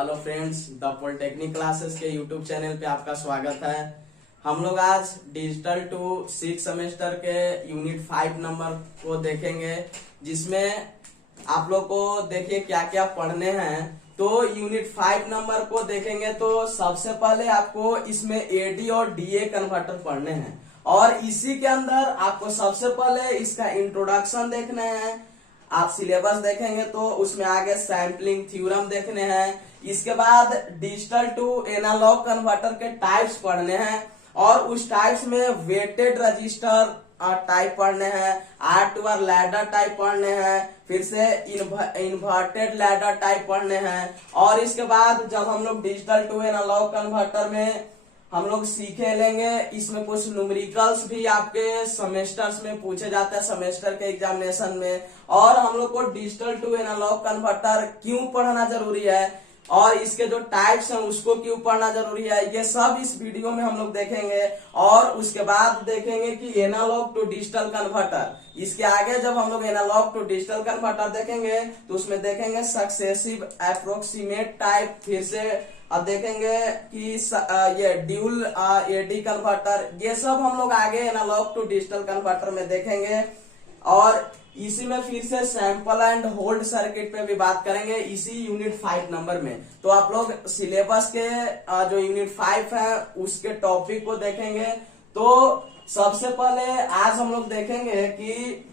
Hello friends, the polytechnic classes के YouTube channel पे आपका स्वागत है। हम लोग आज डिजिटल टू 6 सेमेस्टर के यूनिट 5 नंबर को देखेंगे, जिसमें आप लोग को देखिए क्या क्या पढ़ने हैं। तो यूनिट 5 नंबर को देखेंगे तो सबसे पहले आपको इसमें एडी और डीए कन्वर्टर पढ़ने हैं, और इसी के अंदर आपको सबसे पहले इसका इंट्रोडक्शन देखना है। आप सिलेबस देखेंगे तो उसमें आगे सैम्पलिंग थ्योरम देखने हैं। इसके बाद डिजिटल टू एनालॉग कन्वर्टर के टाइप्स पढ़ने हैं, और उस टाइप्स में वेटेड रजिस्टर टाइप पढ़ने हैं, R two R ladder type पढ़ने हैं, फिर से इन्वर्टेड लैडर टाइप पढ़ने हैं। और इसके बाद जब हम लोग डिजिटल टू एनालॉग कन्वर्टर में हम लोग सीखे लेंगे, इसमें कुछ न्यूमेरिकल्स भी आपके सेमेस्टर्स में पूछे जाते हैं, सेमेस्टर के एग्जामिनेशन में। और हम लोग को डिजिटल टू एनालॉग कन्वर्टर क्यों पढ़ना जरूरी है, और इसके जो टाइप्स हैं उसको क्यों पढ़ना जरूरी है, ये सब इस वीडियो में हम लोग देखेंगे। और उसके बाद देखेंगे कि एनालॉग टू डिजिटल कन्वर्टर, इसके आगे जब हम लोग एनालॉग टू डिजिटल कन्वर्टर देखेंगे तो उसमें देखेंगे सक्सेसिव अप्रोक्सीमेट टाइप, फिर से अब देखेंगे कि ये ड्यूल एडी कन्वर्टर, ये सब हम लोग आगे एनालॉग टू डिजिटल कन्वर्टर में देखेंगे। और इसी में फिर से सैंपल एंड होल्ड सर्किट पे भी बात करेंगे इसी यूनिट 5 नंबर में। तो आप लोग सिलेबस के जो यूनिट 5 है उसके टॉपिक को देखेंगे। तो सबसे पहले आज हम लोग देखेंगे कि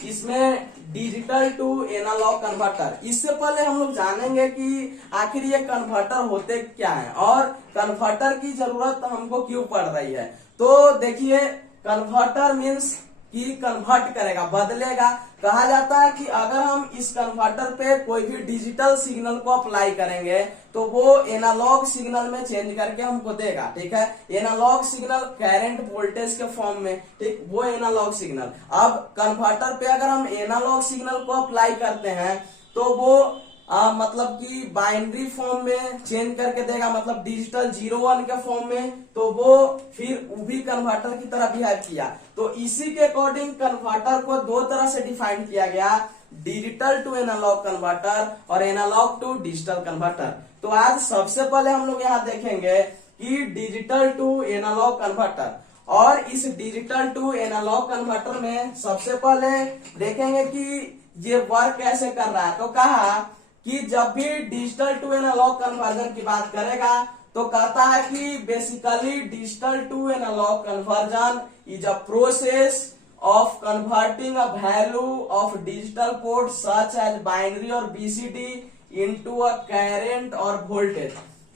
इसमें डिजिटल टू एनालॉग कन्वर्टर, इससे पहले हम लोग जानेंगे कि आखिर ये कन्वर्टर होते क्या हैं और कन्वर्टर की जरूरत हमको क्यों पड़ रही है। तो देखिए, कन्वर्टर मीन्स कि कन्वर्ट करेगा, बदलेगा। कहा जाता है कि अगर हम इस कन्वर्टर पे कोई भी डिजिटल सिग्नल को अप्लाई करेंगे तो वो एनालॉग सिग्नल में चेंज करके हमको देगा। ठीक है, एनालॉग सिग्नल करंट वोल्टेज के फॉर्म में, ठीक, वो एनालॉग सिग्नल। अब कन्वर्टर पे अगर हम एनालॉग सिग्नल को अप्लाई करते हैं तो वो मतलब कि बाइनरी फॉर्म में चेंज करके देगा, मतलब डिजिटल 0-1 के फॉर्म में। तो वो फिर भी कन्वर्टर की तरह बिहेव किया। तो इसी के अकॉर्डिंग कन्वर्टर को दो तरह से डिफाइन किया गया, डिजिटल टू एनालॉग कन्वर्टर और एनालॉग टू डिजिटल कन्वर्टर। तो आज सबसे पहले हम लोग यहाँ देखेंगे कि डिजिटल टू एनालॉग कन्वर्टर। और इस डिजिटल टू एनालॉग कन्वर्टर में सबसे पहले देखेंगे कि ये वर्क कैसे कर रहा है। तो कहा कि जब भी डिजिटल टू एनालॉग कन्वर्जन की बात करेगा तो कहता है कि basically digital to analogue conversion is a process of converting a value of digital code such as binary or BCD into a current or voltage.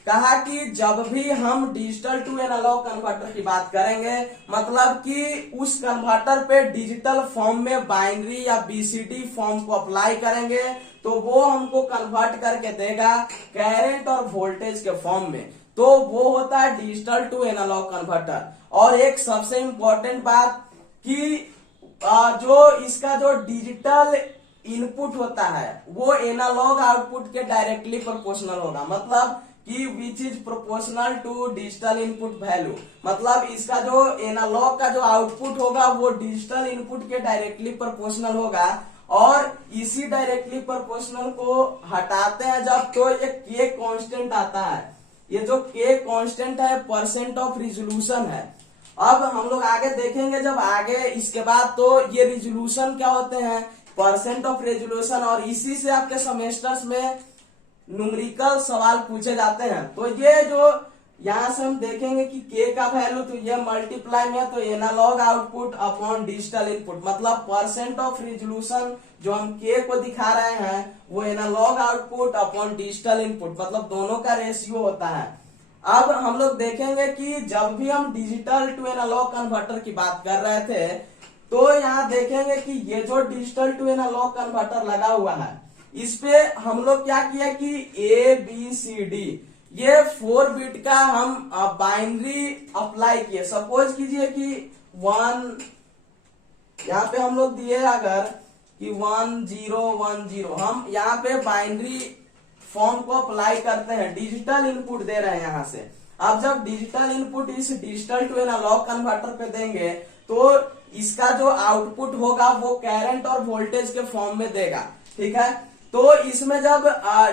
कहा कि जब भी हम डिजिटल टू एनालॉग कन्वर्टर की बात करेंगे, मतलब कि उस कन्वर्टर पे डिजिटल फॉर्म में बाइनरी या बीसीडी फॉर्म को अप्लाई करेंगे तो वो हमको कन्वर्ट करके देगा करंट और वोल्टेज के फॉर्म में। तो वो होता है डिजिटल टू एनालॉग कन्वर्टर। और एक सबसे इंपॉर्टेंट बात कि जो इसका जो डिजिटल इनपुट होता है वो एनालॉग आउटपुट के डायरेक्टली प्रोपोर्शनल होगा, मतलब कि which is proportional to digital input value. मतलब इसका जो एनालॉग का जो आउटपुट होगा वो डिजिटल इनपुट के डायरेक्टली प्रोपोर्शनल होगा। और इसी डायरेक्टली प्रोपोर्शनल को हटाते हैं जब, तो ये के कांस्टेंट आता है। ये जो के कांस्टेंट है परसेंट ऑफ रिजोल्यूशन है। अब हम लोग आगे देखेंगे जब आगे इसके बाद, तो ये रिजोल्यूशन क्या होते हैं, परसेंट ऑफ रेजोल्यूशन। और इसी से आपके सेमेस्टर्स में न्यूमेरिकल सवाल पूछे जाते हैं। तो ये जो यहाँ से हम देखेंगे कि के का वैल्यू, तो ये मल्टीप्लाई में, तो analogue output upon digital input, मतलब परसेंट ऑफ रिजोल्यूशन जो हम के को दिखा रहे हैं वो analogue output upon digital input, मतलब दोनों का रेशियो होता है। अब हम लोग देखेंगे कि जब भी हम डिजिटल टू एनालॉग कन्वर्टर की बात कर रहे थे तो यहाँ देखेंगे कि ये जो डिजिटल टू एनालॉग कन्वर्टर लगा हुआ है इस पे हम लोग क्या किया कि ए बी सी डी ये 4 बिट का हम बाइनरी अप्लाई किए। सपोज कीजिए कि 1 यहाँ पे हम लोग दिए अगर कि 1010, हम यहाँ पे बाइनरी फॉर्म को अप्लाई करते हैं, डिजिटल इनपुट दे रहे हैं यहाँ से। अब जब डिजिटल इनपुट इस डिजिटल टू एनालॉग कन्वर्टर पे देंगे तो इसका जो आउटपुट होगा वो करंट और वोल्टेज के फॉर्म में देगा। ठीक है, तो इसमें जब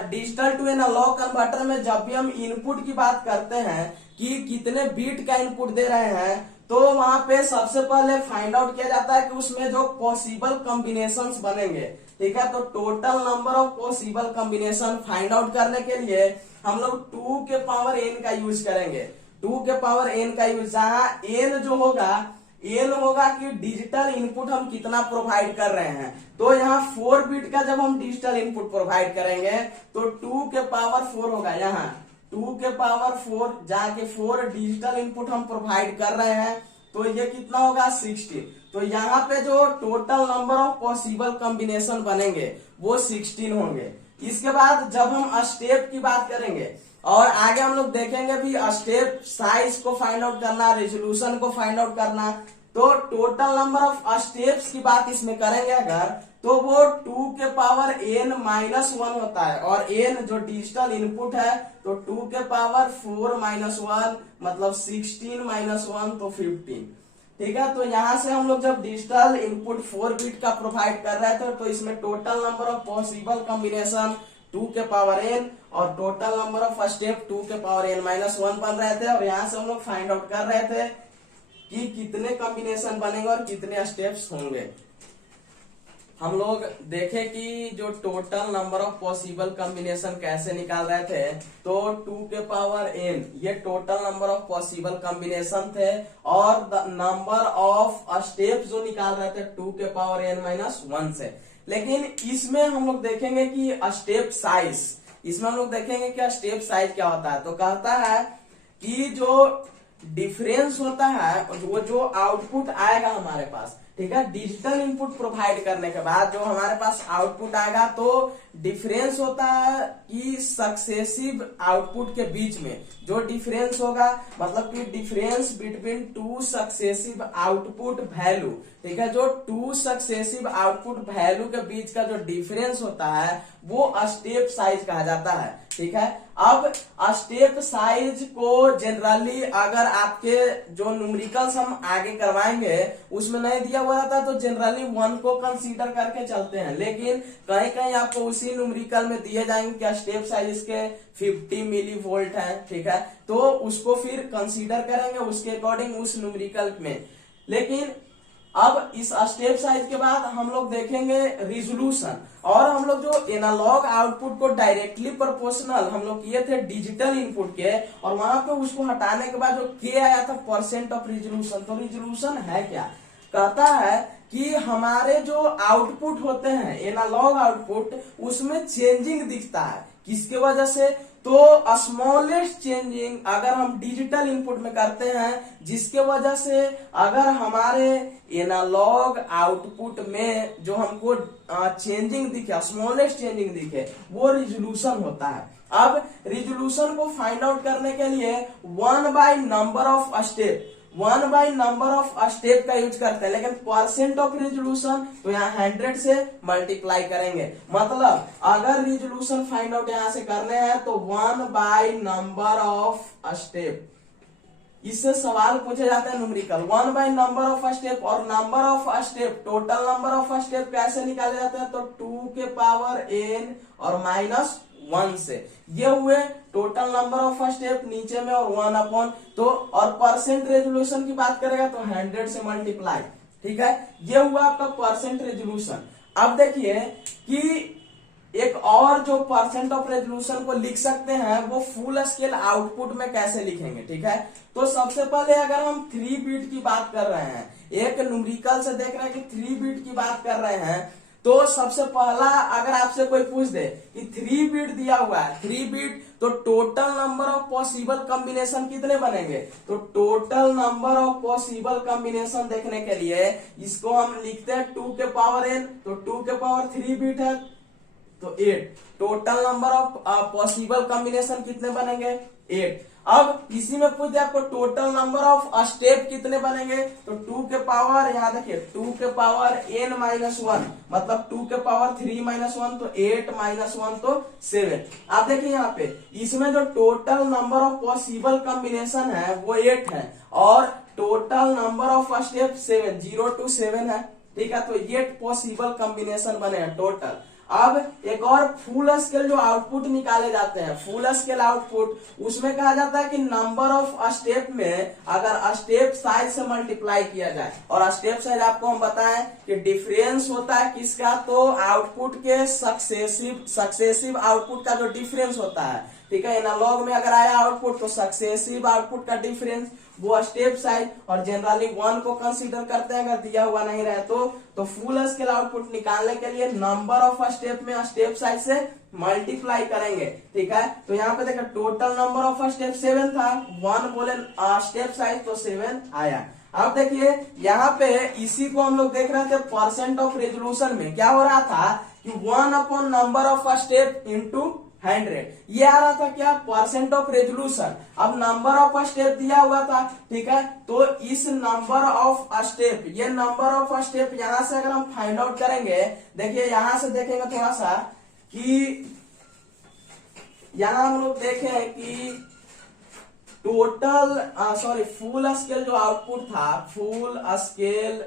डिजिटल टू एनालॉग कन्वर्टर में जब भी हम इनपुट की बात करते हैं कि कितने बीट का इनपुट दे रहे हैं, तो वहां पे सबसे पहले फाइंड आउट किया जाता है कि उसमें जो पॉसिबल कॉम्बिनेशंस बनेंगे, ठीक है। तो total number of possible combination find out करने के लिए हम लोग 2 के पावर n का यूज करेंगे। 2 के पावर n का यूज, जहां n जो होगा, n होगा कि डिजिटल इनपुट हम कितना प्रोवाइड कर रहे हैं। तो यहाँ 4 बिट का जब हम डिजिटल इनपुट प्रोवाइड करेंगे तो 2 के पावर 4 होगा। यहाँ 2 के पावर 4, जहाँ के 4 डिजिटल इनपुट हम प्रोवाइड कर रहे हैं, तो ये कितना होगा 16। तो यहाँ पे जो total number of possible combination बनेंगे वो 16 होंगे। इसके बाद जब हम स्टेप की बात करेंगे और आगे हम लोग देखेंगे भी स्टेप साइज को फाइंड आउट करना, रेजोल्यूशन को फाइंड आउट करना, तो टोटल नंबर ऑफ स्टेप्स की बात इसमें करेंगे अगर, तो वो 2 के पावर n माइनस 1 होता है। और n जो डिजिटल इनपुट है, तो 2 के पावर 4 माइनस 1 मतलब 16 माइनस 1 तो 15, ठीक है। तो यहां से हम लोग जब डिजिटल इनपुट 4 बिट का प्रोवाइड कर रहे थे, तो इसमें total number of possible combination 2 के पावर n और टोटल नंबर ऑफ स्टेप 2 के पावर n माइनस 1 बन रहे थे। और यहाँ से हम लोग फाइंड आउट कर रहे थे कि कितने कॉम्बिनेशन बनेंगे और कितने स्टेप्स होंगे। हम लोग देखे कि जो total number of possible combination कैसे निकाल रहे थे, तो 2 के पावर n ये total number of possible combination थे, और द नंबर ऑफ स्टेप्स जो निकाल रहे थे 2 के पावर n माइनस 1 से। लेकिन इसमें हम लोग देखेंगे कि स्टेप साइज, इसमें हम लोग देखेंगे कि स्टेप साइज क्या होता है। तो कहता है कि जो डिफरेंस होता है, वो जो आउटपुट आएगा हमारे पास, ठीक है, डिजिटल इनपुट प्रोवाइड करने के बाद जो हमारे पास आउटपुट आएगा, तो डिफरेंस होता है कि सक्सेसिव आउटपुट के बीच में जो डिफरेंस होगा, मतलब कि difference between 2 successive output value, ठीक है, जो 2 सक्सेसिव आउटपुट वैल्यू के बीच का जो डिफरेंस होता है वो स्टेप साइज कहा जाता है, ठीक है। अब स्टेप साइज को जनरली अगर आपके जो न्यूमेरिकल्स हम आगे करवाएंगे उसमें नहीं दिया हुआ रहता, तो जनरली 1 को कंसीडर करके चलते हैं। लेकिन कहीं कहीं आपको उसी न्यूमेरिकल में दिए जाएंगे कि स्टेप साइज इसके 50 मिली वोल्ट है, ठीक है, तो उसको फिर कंसीडर करेंगे उसके अकॉर्डिंग उस न्यूमेरिकल में। लेकिन अब इस स्टेप साइज के बाद हम लोग देखेंगे रिजोल्यूशन, और हम लोग जो एनालॉग आउटपुट को डायरेक्टली प्रोपोर्शनल हम लोग किए थे डिजिटल इनपुट के, और वहां पे उसको हटाने के बाद जो के आया था परसेंट ऑफ रिजोल्यूशन। तो रिजोल्यूशन है क्या, कहता है कि हमारे जो आउटपुट होते हैं एनालॉग आउटपुट, उसमें चेंजिंग दिखता है। किसके वजह से, तो स्मॉलेस्ट चेंजिंग अगर हम डिजिटल इनपुट में करते हैं, जिसके वजह से अगर हमारे एनालॉग आउटपुट में जो हमको चेंजिंग दिखे, स्मॉलेस्ट चेंजिंग दिखे, वो रिजोल्यूशन होता है। अब रिजोल्यूशन को फाइंड आउट करने के लिए 1 by number of step, 1 by number of step का यूज करते हैं। लेकिन परसेंट ऑफ रिजोल्यूशन तो यहाँ 100 से मल्टीप्लाई करेंगे। मतलब अगर रिजोल्यूशन फाइंड आउट यहाँ से करने हैं तो 1 बाय नंबर ऑफ स्टेप, इससे सवाल पूछे जाते हैं numerical 1 by number of step. और number of step, total number of step कैसे निकाले जाते हैं, तो 2 के पावर n और माइनस 1 से, ये हुए टोटल नंबर ऑफ स्टेप नीचे में, और 1 अपॉन, तो और परसेंट रेजोल्यूशन की बात करेगा तो 100 से मल्टीप्लाई, ठीक है, ये हुआ आपका परसेंट रेजोल्यूशन। अब देखिए कि एक और जो परसेंट ऑफ रेजोल्यूशन को लिख सकते हैं वो फुल स्केल आउटपुट में कैसे लिखेंगे, ठीक है। तो सबसे पहले अगर हम 3 बिट की बात कर रहे हैं, एक न्यूमेरिकल से देख रहे हैं कि 3 बिट की बात कर रहे हैं, तो सबसे पहला अगर आपसे कोई पूछ दे कि 3 बिट दिया हुआ है, 3 बिट, तो total number of possible combination कितने बनेंगे, तो total number of possible combination देखने के लिए इसको हम लिखते हैं 2 के पावर n, तो 2 के पावर 3 बिट है तो 8, total number of possible combination कितने बनेंगे 8। अब इसी में पूछ दिया आपको टोटल नंबर ऑफ स्टेप कितने बनेंगे, तो 2 के पावर, यहाँ देखिए 2 के पावर n माइनस 1 मतलब 2 के पावर 3 माइनस 1, तो 8 माइनस 1 तो 7। आप देखिए यहाँ पे इसमें जो total number of possible combination है वो 8 है, और total number of step 7, 0 to 7 है, ठीक है। तो 8 पॉसिबल कॉम्बिनेशन बने हैं टोटल। अब एक और फुल स्केल जो आउटपुट निकाले जाते हैं, फुल स्केल आउटपुट, उसमें कहा जाता है कि नंबर ऑफ स्टेप में अगर स्टेप साइज से मल्टीप्लाई किया जाए, और स्टेप साइज आपको हम बताएं कि डिफरेंस होता है किसका, तो आउटपुट के सक्सेसिव आउटपुट का जो डिफरेंस होता है, ठीक है, एनालॉग में अगर आया आउटपुट तो सक्सेसिव आउटपुट का डिफरेंस वो स्टेप साइज, और जनरली 1 को कंसीडर करते हैं अगर दिया हुआ नहीं रहे तो फुल स्केल आउटपुट निकालने के लिए नंबर ऑफ स्टेप में स्टेप साइज से मल्टीप्लाई करेंगे, ठीक है। तो यहाँ पे देखो टोटल नंबर ऑफ स्टेप 7 था, 1 बोले स्टेप साइज तो 7 आया। अब देखिए यहाँ पे इसी को हम लोग देख रहे थे परसेंट ऑफ रेजोल्यूशन में, क्या हो रहा था कि 1 upon number of step into 100, ये आ रहा था क्या, परसेंट ऑफ रेजोल्यूशन। अब नंबर ऑफ स्टेप दिया हुआ था, ठीक है, तो इस नंबर ऑफ स्टेप, ये नंबर ऑफ स्टेप यहां से अगर हम फाइंड आउट करेंगे, देखिए यहां से देखेंगे थोड़ा सा कि यहां हम लोग देखें कि टोटल फुल स्केल जो आउटपुट था, फुल स्केल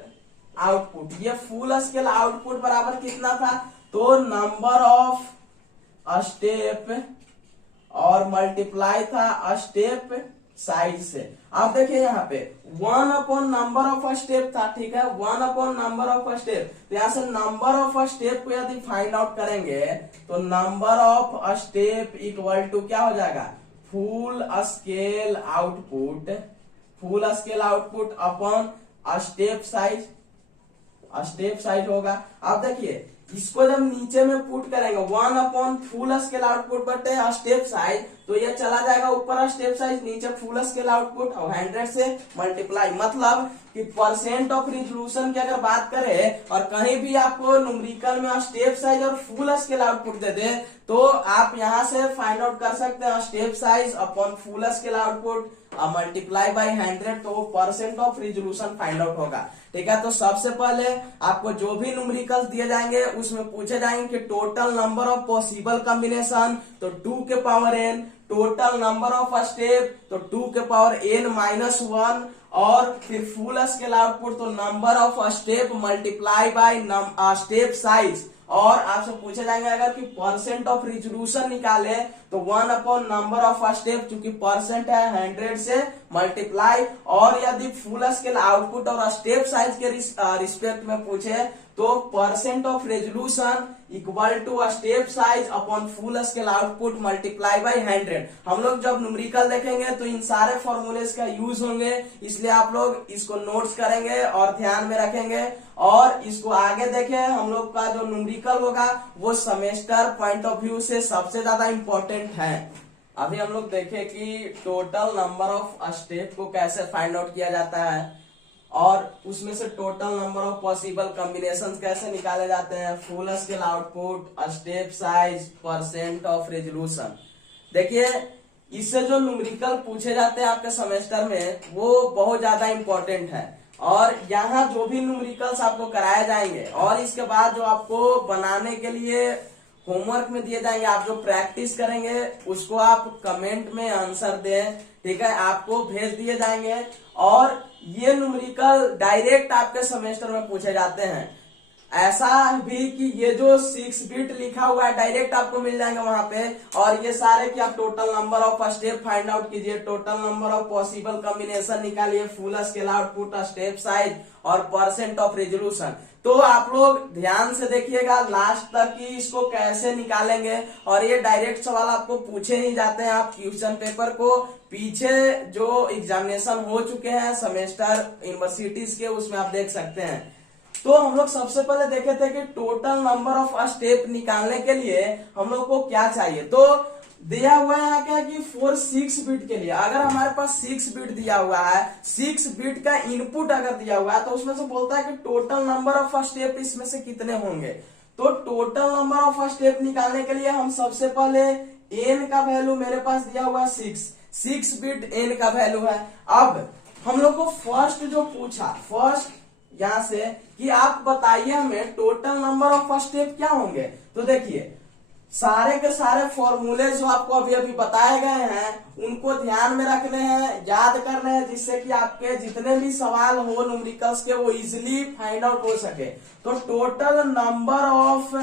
आउटपुट, ये फुल स्केल आउटपुट बराबर कितना था, तो नंबर ऑफ स्टेप और मल्टीप्लाई था स्टेप साइज से। आप देखिए यहाँ पे 1 अपॉन नंबर ऑफ स्टेप था, ठीक है, 1 अपॉन नंबर ऑफ स्टेप, तो यहाँ से नंबर ऑफ स्टेप को यदि फाइंड आउट करेंगे तो number of step equal to क्या हो जाएगा, full scale output, full scale output upon step size होगा। अब देखिए इसको जब नीचे में पुट करेंगे 1 अपॉन फुल स्केल आउटपुट बटे स्टेप साइज, तो ये चला जाएगा ऊपर स्टेप साइज, नीचे फुल स्केल आउटपुट, और 100 से मल्टीप्लाई, मतलब कि परसेंट ऑफ रिजोल्यूशन की अगर बात करें और कहीं भी आपको न्यूमेरिकल में स्टेप साइज और फुल स्केल आउटपुट दे दे, तो आप यहां से फाइंड आउट कर सकते हैं step size upon full scale output multiply by 100, तो percent of resolution find out होगा, ठीक है। तो सबसे पहले आपको जो भी न्यूमेरिकल्स दिए जाएंगे उसमें पूछे जाएंगे कि total number of possible combination, तो 2 के power n, total number of step तो 2 के पावर n-1, और फिर फुल स्केल आउटपुट तो number of step multiply by step size, और आपसे पूछे जाएंगे अगर कि परसेंट ऑफ रिजोल्यूशन निकाले तो 1 अपॉन नंबर ऑफ स्टेप, चूंकि परसेंट है 100 से मल्टीप्लाई, और यदि फुल स्केल आउटपुट और स्टेप साइज के रिस्पेक्ट में पूछे तो percent of resolution equal to step size upon full scale output multiply by 100। हम लोग जब न्यूमेरिकल देखेंगे तो इन सारे फॉर्मूलेस का यूज होंगे, इसलिए आप लोग इसको नोट्स करेंगे और ध्यान में रखेंगे, और इसको आगे देखें। हम लोग का जो न्यूमेरिकल होगा वो सेमेस्टर पॉइंट ऑफ व्यू से सबसे ज्यादा इंपॉर्टेंट है। अभी हम लोग देखें कि टोटल नंबर ऑफ स्टेप को कैसे फाइंड आउट किया जाता है, और उसमें से total number of possible combinations कैसे निकाले जाते हैं, full scale output, step size, percent of resolution. देखिए इससे जो न्यूमेरिकल पूछे जाते हैं आपके सेमेस्टर में वो बहुत ज्यादा इंपॉर्टेंट है, और यहाँ जो भी न्यूमेरिकल्स आपको कराए जाएंगे और इसके बाद जो आपको बनाने के लिए होमवर्क में दिए जाएंगे, आप जो प्रैक्टिस करेंगे उसको आप कमेंट में आंसर दें, ठीक है, आपको भेज दिए जाएंगे। और ये न्यूमेरिकल डायरेक्ट आपके सेमेस्टर में पूछे जाते हैं, ऐसा भी कि ये जो 6 बिट लिखा हुआ है डायरेक्ट आपको मिल जाएंगे वहां पे, और ये सारे कि आप total number of step find out कीजिए, total number of possible combination निकालिए, full scale output, step size और परसेंट ऑफ रेजोल्यूशन। तो आप लोग ध्यान से देखिएगा लास्ट तक कि इसको कैसे निकालेंगे, और ये डायरेक्ट सवाल आपको पूछे ही जाते हैं। आप क्वेश्चन पेपर को पीछे जो एग्जामिनेशन हो चुके हैं सेमेस्टर यूनिवर्सिटीज के उसमें आप देख सकते हैं। तो हम लोग सबसे पहले देखे थे कि टोटल नंबर ऑफ स्टेप निकालने के लिए हम लोग को क्या चाहिए, तो दिया हुआ है क्या कि 6 बिट के लिए अगर हमारे पास 6 बिट दिया हुआ है, 6 बिट का इनपुट अगर दिया हुआ है तो उसमें से बोलता है कि टोटल नंबर ऑफ स्टेप इसमें से कितने होंगे। तो टोटल नंबर ऑफ स्टेप निकालने के लिए हम सबसे पहले n का वैल्यू मेरे पास दिया हुआ है 6 बिट n का वैल्यू है। अब हम लोग को फर्स्ट जो पूछा, फर्स्ट यहां से कि आप बताइए हमें टोटल नंबर ऑफ स्टेप क्या होंगे, तो देखिए सारे के सारे फॉर्मूले जो आपको अभी अभी बताए गए हैं उनको ध्यान में रखने हैं, याद करने हैं, जिससे कि आपके जितने भी सवाल हो न्यूमेरिकल्स के वो इजिली फाइंड आउट हो सके। तो टोटल नंबर ऑफ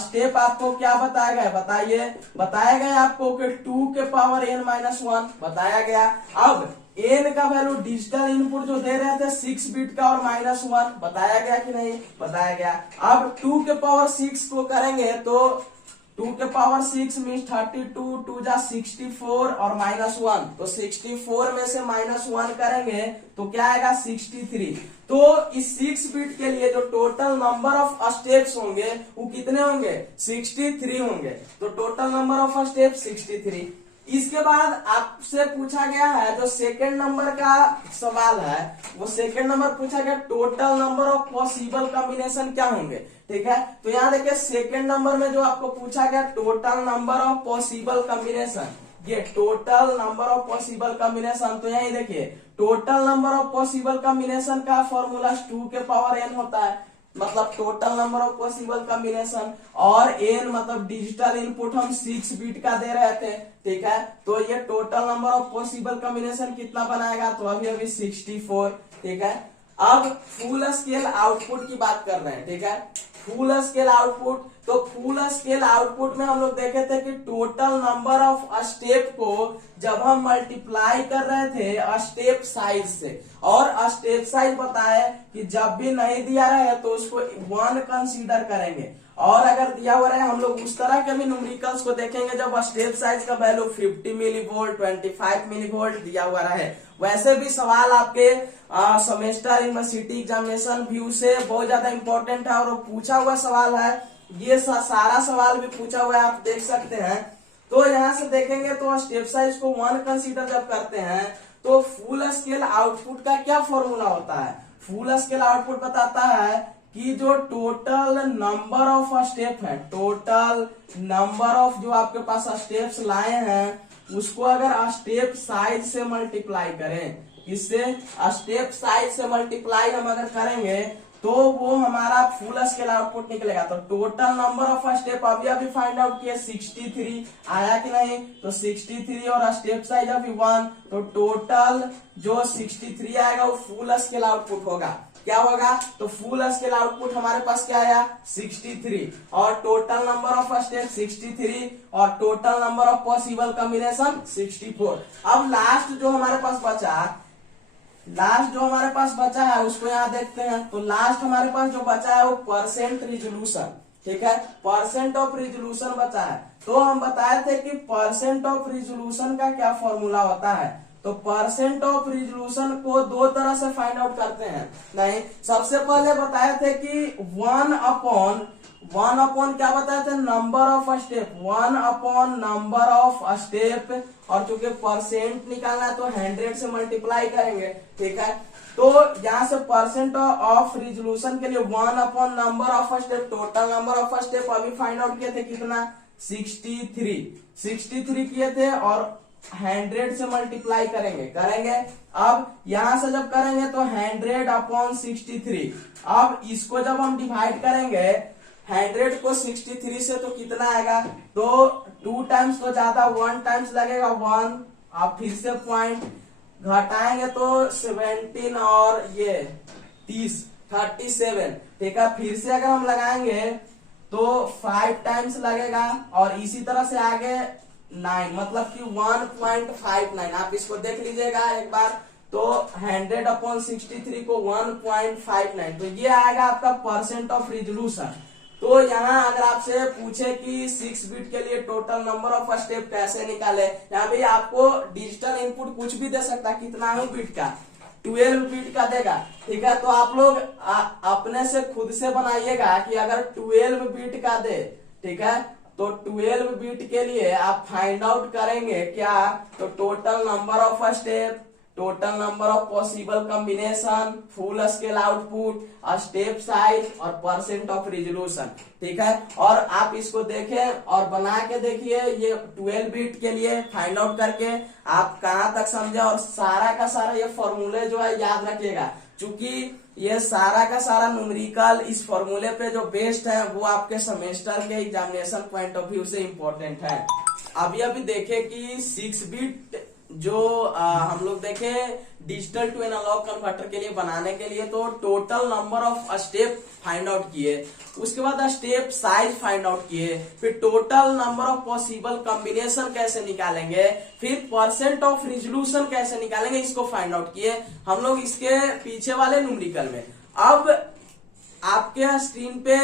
स्टेप आपको क्या बताया गया है बताइए। बताया गया आपको कि 2 के पावर n-1 बताया गया। अब n का वैल्यू डिजिटल इनपुट जो दे रहे थे 6 बिट का और -1 बताया गया कि नहीं, बताया गया। अब 2 के पावर 6 को करेंगे तो 2 के पावर 6 मीन्स 32, 2 जा 64 और -1, तो 64 में से -1 करेंगे तो क्या आएगा 63। तो इस 6 बिट के लिए जो टोटल नंबर ऑफ स्टेप्स होंगे वो कितने होंगे 63 होंगे। तो टोटल नंबर ऑफ स्टेप 63। इसके बाद आपसे पूछा गया है जो सेकेंड नंबर का सवाल है, वो सेकेंड नंबर पूछा गया total number of possible combination क्या होंगे। ठीक है, तो यहाँ देखिए सेकेंड नंबर में जो आपको पूछा गया total number of possible combination, ये total number of possible combination. तो यही देखिए total number of possible combination का फॉर्मूला 2 के पावर n होता है, मतलब total number of possible combination, और n मतलब डिजिटल इनपुट हम 6 बिट का दे रहे थे। ठीक है, तो ये total number of possible combination कितना बनाएगा तो अभी 64। ठीक है, अब फुल स्केल आउटपुट की बात कर रहे हैं। ठीक है, फुल स्केल आउटपुट, तो फुल स्केल आउटपुट में हम लोग देखे थे कि टोटल नंबर ऑफ स्टेप को जब हम मल्टीप्लाई कर रहे थे स्टेप साइज से, और स्टेप साइज बताए कि जब भी नहीं दिया रहे तो उसको 1 कंसीडर करेंगे, और अगर दिया हुआ रहे हम लोग उस तरह के भी न्यूमेरिकल्स को देखेंगे जब स्टेप साइज का value 50 millivolt 25 millivolt दिया हुआ रहे। वैसे भी सवाल आपके सेमेस्टर यूनिवर्सिटी एग्जामिनेशन व्यू से बहुत ज्यादा इंपॉर्टेंट है और पूछा हुआ सवाल है। ये सारा सवाल भी पूछा हुआ है, आप देख सकते हैं। तो यहाँ से देखेंगे तो स्टेप साइज को 1 कंसीडर जब करते हैं तो फुल स्केल आउटपुट का क्या फॉर्मूला होता है। फुल स्केल आउटपुट बताता है कि जो टोटल नंबर ऑफ स्टेप है, टोटल नंबर ऑफ जो आपके पास स्टेप्स लाए हैं उसको अगर स्टेप साइज से मल्टीप्लाई करें, इससे स्टेप साइज से मल्टीप्लाई हम अगर करेंगे तो वो हमारा फुल स्केल आउटपुट निकलेगा। तो टोटल नंबर ऑफ स्टेप अभी फाइंड आउट किए 63 आया कि नहीं, तो 63 और स्टेप साइज अभी 1, तो टोटल जो 63 आएगा वो फुल स्केल आउटपुट होगा। क्या होगा तो फुल स्केल आउटपुट हमारे पास क्या आया 63, और टोटल नंबर ऑफ स्टेप 63, और total number of possible combination 64। अब लास्ट जो हमारे पास बचा है उसको यहाँ देखते हैं। तो लास्ट हमारे पास जो बचा है वो परसेंट रिजोल्यूशन। ठीक है, परसेंट ऑफ रिजोल्यूशन बचा है। तो हम बताए थे कि परसेंट ऑफ रिजोल्यूशन का क्या फॉर्मूला होता है। तो परसेंट ऑफ रिजोल्यूशन को 2 तरह से फाइंड आउट करते हैं। नहीं, सबसे पहले बताए थे कि 1 अपॉन क्या बताए थे number of step, 1 upon number of step, और चूंकि परसेंट निकालना है तो 100 से मल्टीप्लाई करेंगे। ठीक है, तो यहाँ से परसेंट ऑफ रिजोल्यूशन के लिए 1 upon number of step, total number of step अभी फाइंड आउट किए थे कितना 63 किए थे, और 100 से मल्टीप्लाई करेंगे। अब यहां से जब करेंगे तो 100 अपॉन 63, अब इसको जब हम डिवाइड करेंगे 100 को 63 से तो कितना आएगा, तो 2 टाइम्स तो ज्यादा 1 टाइम्स लगेगा 1, अब फिर से पॉइंट घटाएंगे तो 17 और ये 37। ठीक है, फिर से अगर हम लगाएंगे तो 5 टाइम्स लगेगा, और इसी तरह से आगे 9, मतलब कि 1.59। आप इसको देख लीजिएगा एक बार, तो 100 अपॉन 63 को 1.59, तो ये आएगा आपका परसेंट ऑफ रिजोल्यूशन। तो यहाँ अगर आपसे पूछे कि 6 बिट के लिए टोटल नंबर ऑफ स्टेप कैसे निकाले, यहाँ भी आपको डिजिटल इनपुट कुछ भी दे सकता है, कितना है बिट का 12 बिट का देगा। ठीक है, तो आप लोग अपने से खुद से बनाइएगा कि अगर 12 बिट का दे, ठीक है, तो 12 बिट के लिए आप फाइंड आउट करेंगे क्या, तो total number of step, total number of possible combination, full scale output, step size और परसेंट ऑफ रिजोल्यूशन। ठीक है, और आप इसको देखें और बना के देखिए, ये 12 बिट के लिए फाइंड आउट करके आप कहां तक समझे, और सारा का सारा ये फॉर्मूले जो है याद रखिएगा, क्योंकि ये सारा का सारा न्यूमेरिकल इस फॉर्मूले पे जो बेस्ड है वो आपके सेमेस्टर के एग्जामिनेशन पॉइंट ऑफ व्यू से इम्पोर्टेंट है। अभी देखे कि 6 बिट जो हम लोग देखे डिजिटल टू एनालॉग कन्वर्टर के लिए बनाने के लिए तो total number of step find out किए, उसके बाद स्टेप साइज फाइंड आउट किए, फिर total number of possible combination कैसे निकालेंगे, फिर परसेंट ऑफ रिजोल्यूशन कैसे निकालेंगे, इसको फाइंड आउट किए हम लोग इसके पीछे वाले न्यूमेरिकल में। अब आपके स्क्रीन पे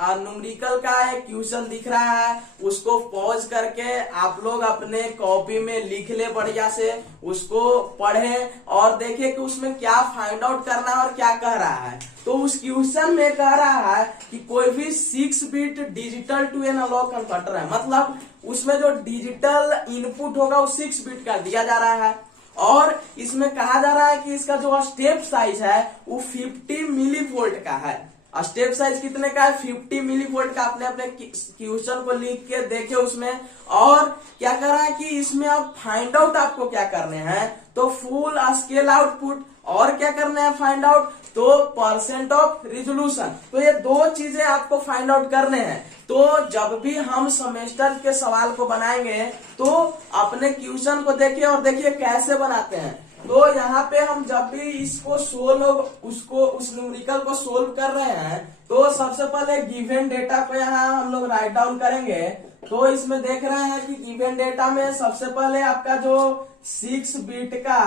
न्यूमेरिकल का एक क्वेश्चन दिख रहा है, उसको पॉज करके आप लोग अपने कॉपी में लिख ले, बढ़िया से उसको पढ़े और देखे कि उसमें क्या फाइंड आउट करना है और क्या कह रहा है। तो उस क्वेश्चन में कह रहा है कि कोई भी 6 bit digital to analogue converter है, मतलब उसमें जो डिजिटल इनपुट होगा वो 6 बिट का दिया जा रहा है और इसमें कहा जा रहा है कि इसका जो स्टेप साइज है वो 50 मिली वोल्ट का है। स्टेप साइज कितने का है? 50 मिली वोल्ट का। आपने अपने क्वेश्चन को लिख के देखे उसमें, और क्या कर रहा है कि इसमें आप फाइंड आउट आपको क्या करने हैं, तो फुल स्केल आउटपुट और क्या करना है फाइंड आउट, तो परसेंट ऑफ रिजोल्यूशन। तो ये दो चीजें आपको फाइंड आउट करने हैं। तो जब भी हम सेमेस्टर के सवाल को बनाएंगे तो अपने क्वेश्चन को देखिए और देखिए कैसे बनाते हैं। तो यहाँ पे हम जब भी इसको उस न्यूमेरिकल को सोल्व कर रहे हैं तो सबसे पहले गिवन डेटा को यहाँ हम लोग राइट डाउन करेंगे। तो इसमें देख रहे हैं कि गिवन डेटा में सबसे पहले आपका जो 6 बिट का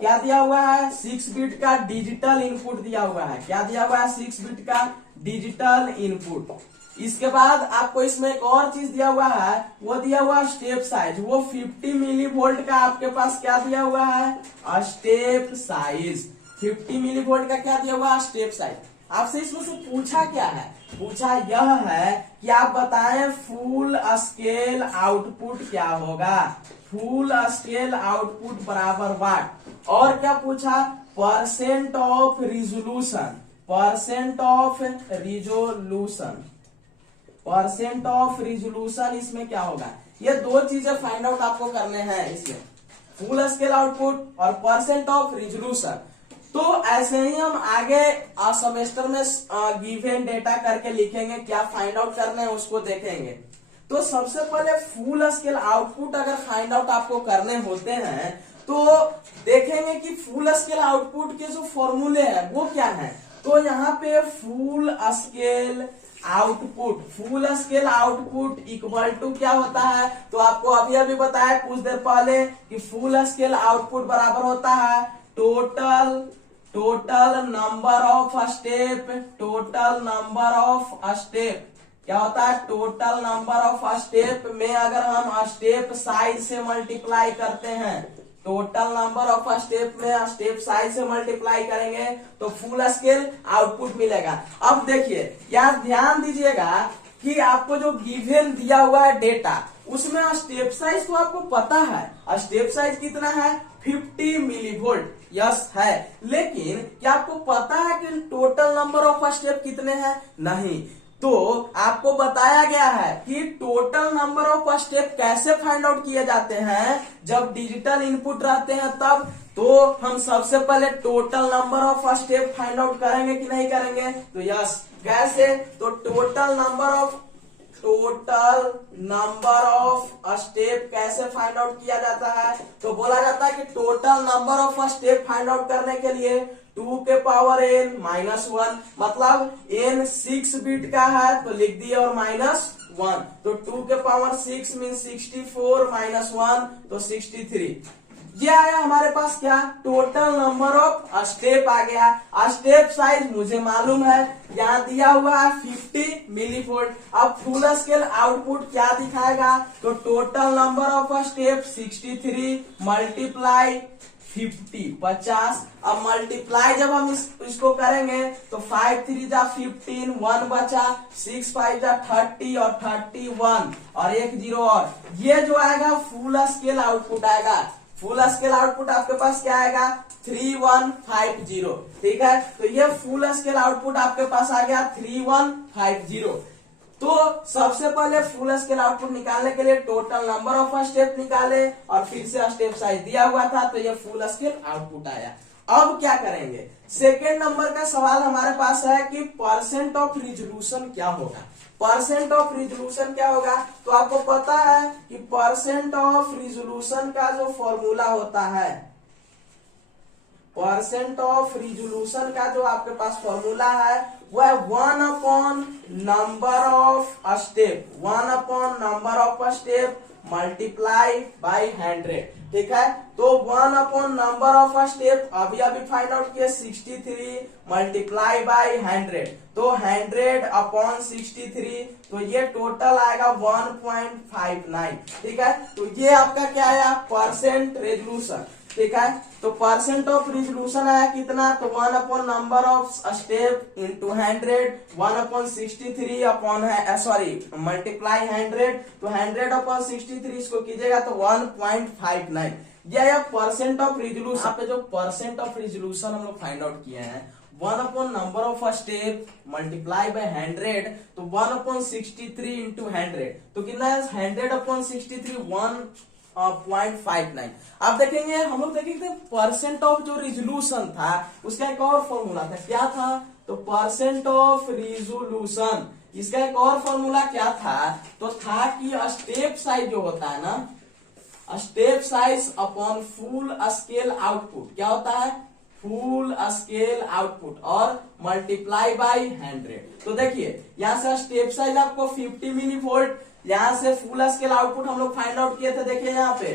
क्या दिया हुआ है, 6 बिट का डिजिटल इनपुट दिया हुआ है। क्या दिया हुआ है? 6 बिट का डिजिटल इनपुट। इसके बाद आपको इसमें एक और चीज दिया हुआ है, वो दिया हुआ स्टेप साइज, वो 50 मिली वोल्ट का आपके पास क्या दिया हुआ है, स्टेप साइज। 50 मिली वोल्ट का क्या दिया हुआ है? Step size. आपसे इसमें से पूछा क्या है? पूछा यह है कि आप बताएं फुल स्केल आउटपुट क्या होगा। फुल स्केल आउटपुट बराबर वाट। और क्या पूछा? Percent of resolution. Percent of resolution. Percent of resolution इसमें क्या होगा? ये दो चीजें फाइंड आउट आपको करने हैं इसमें, फुल स्केल आउटपुट और परसेंट ऑफ रिजोल्यूशन। तो ऐसे ही हम आगे सेमेस्टर में गिवन डेटा करके लिखेंगे, क्या फाइंड आउट करना है उसको देखेंगे। तो सबसे पहले फुल स्केल आउटपुट अगर फाइंड आउट आपको करने होते हैं तो देखेंगे कि फुल स्केल आउटपुट के जो फॉर्मूले हैं वो क्या है। तो यहाँ पे full scale output equal to क्या होता है, तो आपको अभी बताया कुछ देर पहले कि फुल स्केल आउटपुट बराबर होता है total number of step. Total number of step क्या होता है? टोटल नंबर ऑफ स्टेप में अगर हम स्टेप साइज से मल्टीप्लाई करते हैं, टोटल नंबर ऑफ स्टेप में स्टेप साइज से मल्टीप्लाई करेंगे तो फुल स्केल आउटपुट मिलेगा। अब देखिए यार ध्यान दीजिएगा कि आपको जो गिवन दिया हुआ है डेटा उसमें स्टेप साइज तो आपको पता है, स्टेप साइज कितना है? 50 मिली वोल्ट। यस है, लेकिन क्या आपको पता है कि टोटल नंबर ऑफ स्टेप कितने हैं? नहीं। तो आपको बताया गया है कि टोटल नंबर ऑफ स्टेप कैसे फाइंड आउट किए जाते हैं, जब डिजिटल इनपुट रहते हैं तब। तो हम सबसे पहले total number of step find out करेंगे कि नहीं करेंगे? तो यस, कैसे? तो टोटल नंबर ऑफ स्टेप कैसे फाइंड आउट किया जाता है? तो बोला जाता है कि total number of step find out करने के लिए 2 के पावर n -1, मतलब n 6 बिट का है तो लिख दिए और -1, तो 2 के पावर 6 मीन 64 -1 तो 63। ये आया हमारे पास क्या? टोटल नंबर ऑफ स्टेप आ गया। स्टेप साइज मुझे मालूम है, यहाँ दिया हुआ है 50 मिली वोल्ट। अब फुल स्केल आउटपुट क्या दिखाएगा? तो total number of step 63 multiply 50। अब मल्टीप्लाई जब हम इसको करेंगे तो 5 3 जा 15, 1 बचा, 6 5 जा 30 और 31 और 1 0 और ये जो आएगा फुल स्केल आउटपुट आएगा। फुल स्केल आउटपुट आपके पास क्या आएगा? 3150। ठीक है, तो ये फुल स्केल आउटपुट आपके पास आ गया 3150। तो सबसे पहले फुल स्केल आउटपुट निकालने के लिए टोटल नंबर ऑफ स्टेप निकाले और फिर से स्टेप साइज दिया हुआ था तो ये फुल स्केल आउटपुट आया। अब क्या करेंगे, सेकेंड नंबर का सवाल हमारे पास है कि परसेंट ऑफ रिजोल्यूशन क्या होगा। परसेंट ऑफ रिजोल्यूशन क्या होगा, तो आपको पता है कि परसेंट ऑफ रिजोल्यूशन का जो फॉर्मूला होता है, परसेंट ऑफ रिजोल्यूशन का जो आपके पास फॉर्मूला है वह 1 upon number of step, 1 upon number of step multiply by 100, ठीक है। तो 1 अपॉन नंबर ऑफ स्टेप अभी फाइंड आउट किए 63 मल्टीप्लाई बाई 100, तो 100 अपॉन 63, तो ये टोटल आएगा 1.59, ठीक है। तो ये आपका क्या आया, परसेंट रेजोल्यूशन, ठीक है। तो परसेंट ऑफ रिजोल्यूशन आया कितना, तो 1 upon number of step into 100, 1 upon 63 upon sorry multiply 100, तो 100 अपॉन 63 इसको कीजिएगा तो 1.59, यह परसेंट ऑफ रिजोल्यूशन। यहाँ पे जो परसेंट ऑफ रिजोल्यूशन हम लोग फाइंड आउट किए हैं 1 upon number of step multiply by 100, तो 1 अपॉन 63 इंटू 100, तो कितना है 100 अपॉन 63 1.59। अब देखेंगे, हम लोग देखेंगे परसेंट ऑफ जो रिजोल्यूशन था उसका एक और फॉर्मूला था, क्या था, तो परसेंट ऑफ रिजोल्यूशन इसका एक और फॉर्मूला क्या था, तो था कि स्टेप साइज जो होता है ना, step size upon full scale output, क्या होता है, फुल स्केल आउटपुट और मल्टीप्लाई बाई 100। तो देखिए यहाँ से स्टेप साइज आपको 50 मिली वोल्ट, यहाँ से फुल स्केल आउटपुट हम लोग फाइंड आउट किए थे, देखिए यहाँ पे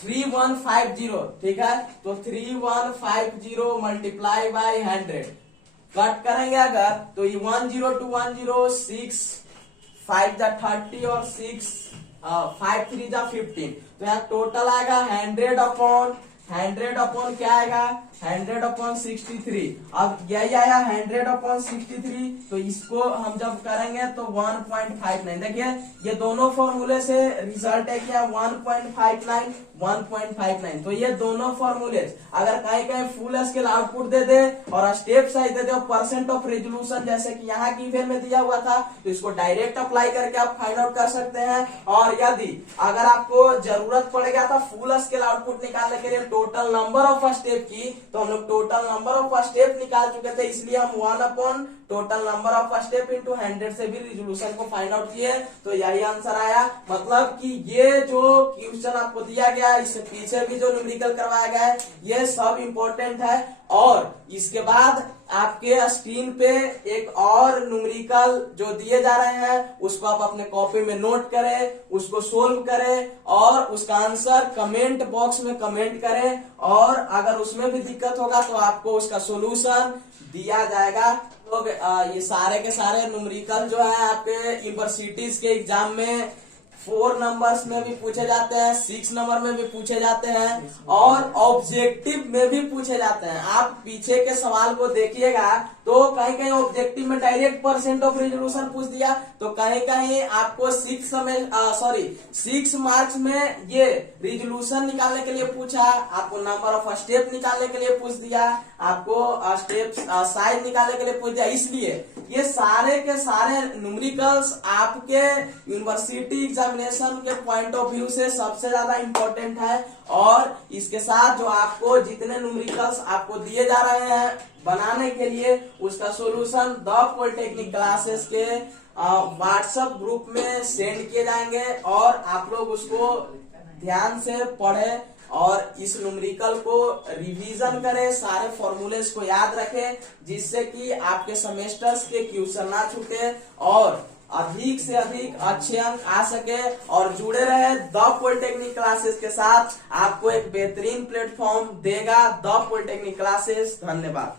3150, ठीक है। तो 3150 मल्टीप्लाई बाई 100, कट करेंगे अगर तो ये 10 to 10, 6 5 जा 30 और 6 5 3 जा 15, तो यहाँ टोटल आएगा 100 अपॉन क्या आएगा 100 अपॉन 63। अब यही आया 100 अपॉन 63, तो इसको हम जब करेंगे तो 1.59, देखिए ये दोनों फॉर्मूले से रिजल्ट है क्या 1.59 1.59। तो ये दोनों फॉर्मूले अगर कहीं कहीं फुल स्केल आउटपुट दे दे और स्टेप साइज दे दे और परसेंट ऑफ रेजोल्यूशन जैसे कि यहाँ की इवेंट में दिया हुआ था, तो इसको डायरेक्ट अप्लाई करके आप फाइंड आउट कर सकते हैं। और यदि अगर आपको जरूरत पड़ गया था फुल स्केल आउटपुट निकालने के लिए टोटल नंबर ऑफ स्टेप की, तो हम लोग टोटल नंबर ऑफ स्टेप निकाल चुके थे, इसलिए हम 1 upon total number of step into 100 से भी रिजोल्यूशन को फाइंड आउट किए, तो यही आंसर आया। मतलब कि ये जो क्वेश्चन आपको दिया गया है, इससे पीछे भी जो न्यूमेरिकल करवाया गया है, ये सब इम्पोर्टेंट है। और इसके बाद आपके स्क्रीन पे एक और न्यूमेरिकल जो दिए जा रहे हैं उसको आप अपने कॉपी में नोट करें, उसको सोल्व करें और उसका आंसर कमेंट बॉक्स में कमेंट करें, और अगर उसमें भी दिक्कत होगा तो आपको उसका सोल्यूशन दिया जाएगा। लोग ये सारे के सारे न्यूमेरिकल जो है आपके यूनिवर्सिटीज के एग्जाम में 4 नंबर्स में भी पूछे जाते हैं, 6 नंबर में भी पूछे जाते हैं और ऑब्जेक्टिव में भी पूछे जाते हैं। आप पीछे के सवाल को देखिएगा तो कहीं कहीं ऑब्जेक्टिव में डायरेक्ट परसेंट ऑफ रिजोल्यूशन पूछ दिया, तो कहीं कहीं आपको 6 मार्क्स में ये रिजोल्यूशन निकालने के लिए पूछा, आपको नंबर ऑफ स्टेप निकालने के लिए पूछ दिया, आपको स्टेप साइज निकालने के लिए पूछ दिया। इसलिए ये सारे के सारे न्यूमेरिकल्स आपके यूनिवर्सिटी एग्जामिनेशन के पॉइंट ऑफ व्यू से सबसे ज्यादा इम्पोर्टेंट है। और इसके साथ जो आपको जितने न्यूमेरिकल्स आपको दिए जा रहे हैं बनाने के लिए, उसका सॉल्यूशन द पॉलिटेक्निक क्लासेस के व्हाट्सएप ग्रुप में सेंड किए जाएंगे और आप लोग उसको ध्यान से पढ़ें और इस न्यूमेरिकल को रिवीजन करें, सारे फॉर्मूलेस को याद रखें, जिससे कि आपके सेमेस्टर्स के क्वेश्चन ना छूटे और अधिक से अधिक अच्छे अंक आ सके। और जुड़े रहे द पॉलिटेक्निक क्लासेस के साथ, आपको एक बेहतरीन प्लेटफॉर्म देगा द पॉलिटेक्निक क्लासेस। धन्यवाद।